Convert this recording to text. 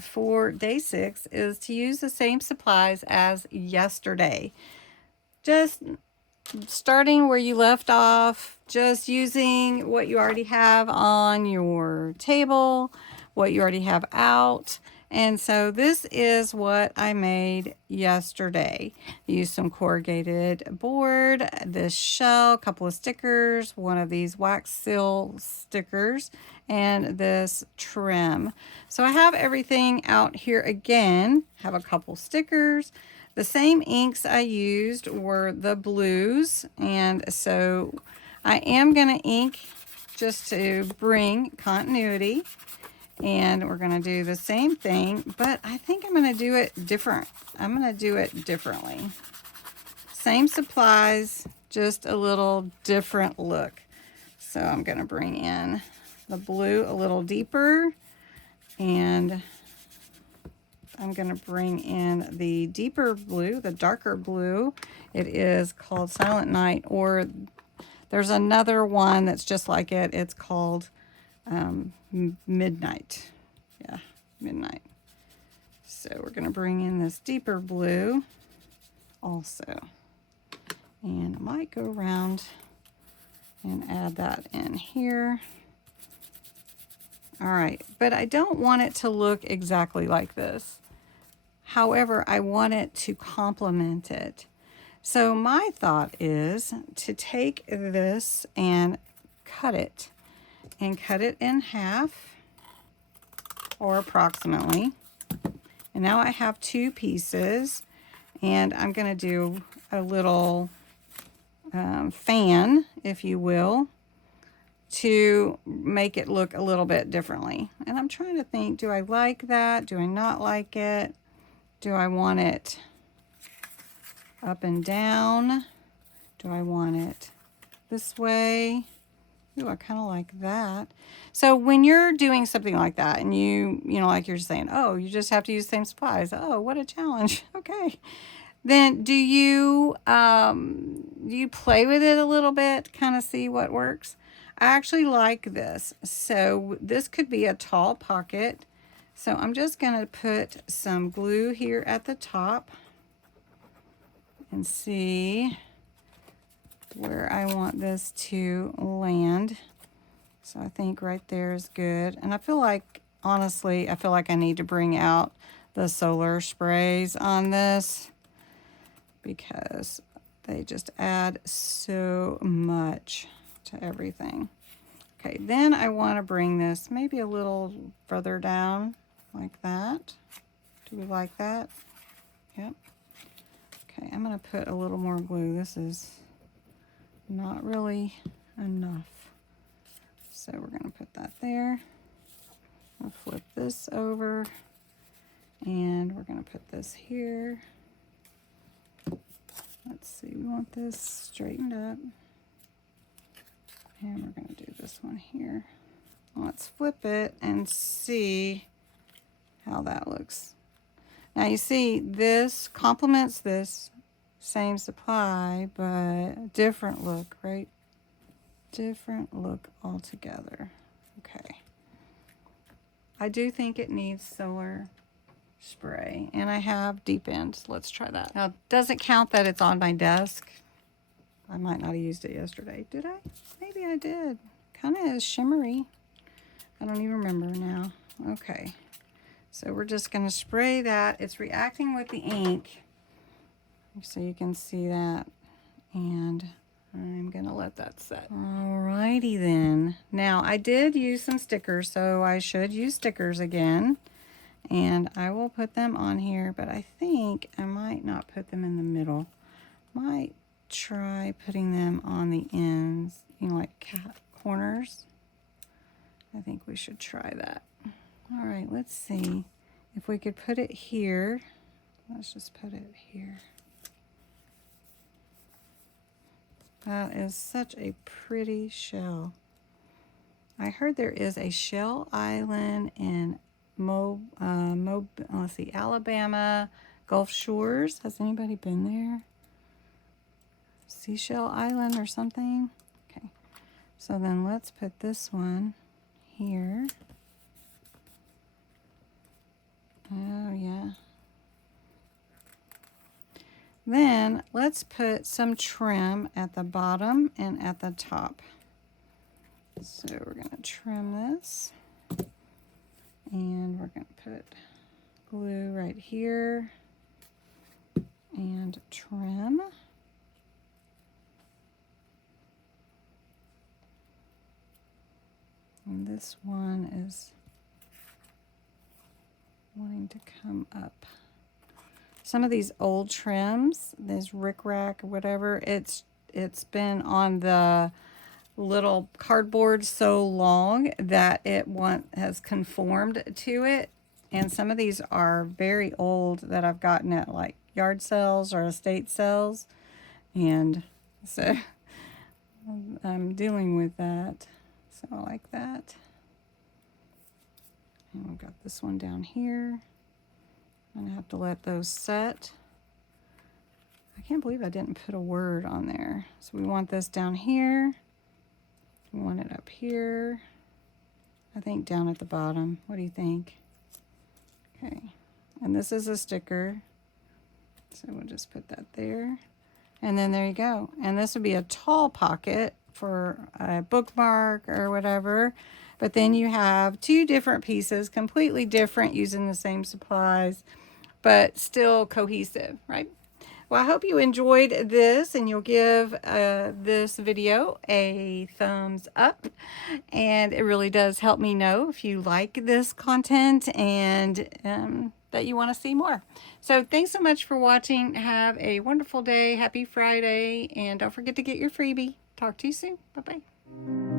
for day 6 is to use the same supplies as yesterday. Just starting where you left off, just using what you already have on your table, what you already have out. And so this is what I made yesterday. Used some corrugated board, this shell, a couple of stickers, one of these wax seal stickers, and this trim. So I have everything out here again. Have a couple stickers. The same inks I used were the blues, and so I am going to ink just to bring continuity. And we're going to do the same thing, but I think I'm going to do it different. I'm going to do it differently. Same supplies, just a little different look. So I'm going to bring in the blue a little deeper, and I'm going to bring in the deeper blue, the darker blue. It is called Silent Night, or there's another one that's just like it. It's called Midnight. Yeah, Midnight. So we're going to bring in this deeper blue also. And I might go around and add that in here. All right, but I don't want it to look exactly like this. However, I want it to complement it. So my thought is to take this and cut it in half, or approximately. And now I have 2 pieces, and I'm going to do a little fan, if you will, to make it look a little bit differently. And I'm trying to think, do I like that? Do I not like it? Do I want it up and down? Do I want it this way? Ooh, I kind of like that. So when you're doing something like that, and you know, like you're saying, oh, you just have to use the same supplies. Oh, what a challenge. Okay. Then do you play with it a little bit, kind of see what works? I actually like this. So this could be a tall pocket. So I'm just going to put some glue here at the top and see where I want this to land. So I think right there is good. And I feel like, honestly, I feel like I need to bring out the solar sprays on this, because they just add so much to everything. Okay, then I want to bring this maybe a little further down like that. Do we like that? Yep. Okay, I'm going to put a little more glue. This is not really enough. So we're going to put that there. I'll flip this over, and we're going to put this here. Let's see, we want this straightened up. And we're going to do this one here. Let's flip it and see how that looks. Now you see, this complements this same supply, but different look, right? Different look altogether. Okay. I do think it needs solar spray, and I have deep ends. Let's try that. Now, doesn't count that it's on my desk. I might not have used it yesterday. Did I? Maybe I did. Kind of is shimmery. I don't even remember now. Okay. So we're just going to spray that. It's reacting with the ink, so you can see that. And I'm going to let that set. Alrighty then. Now, I did use some stickers, so I should use stickers again. And I will put them on here, but I think I might not put them in the middle. Might try putting them on the ends, you know, like corners. I think we should try that. All right, let's see if we could put it here. Let's just put it here. That is such a pretty shell. I heard there is a shell island in let's see, Alabama, Gulf Shores. Has anybody been there? Seashell Island or something? Okay, so then let's put this one here. Oh, yeah. Then let's put some trim at the bottom and at the top. So we're going to trim this. And we're going to put glue right here and trim. And this one is wanting to come up. Some of these old trims, this rickrack or whatever, it's been on the little cardboard so long that it has conformed to it. And some of these are very old that I've gotten at like yard sales or estate sales. And so I'm dealing with that. So I like that. And we've got this one down here. I'm gonna have to let those set. I can't believe I didn't put a word on there. So we want this down here. We want it up here. I think down at the bottom. What do you think? Okay. And this is a sticker. So we'll just put that there. And then there you go. And this would be a tall pocket for a bookmark or whatever. But then you have two different pieces, completely different, using the same supplies, but still cohesive, right? Well, I hope you enjoyed this, and you'll give this video a thumbs up. And it really does help me know if you like this content and that you want to see more. So thanks so much for watching. Have a wonderful day. Happy Friday. And don't forget to get your freebie. Talk to you soon. Bye-bye.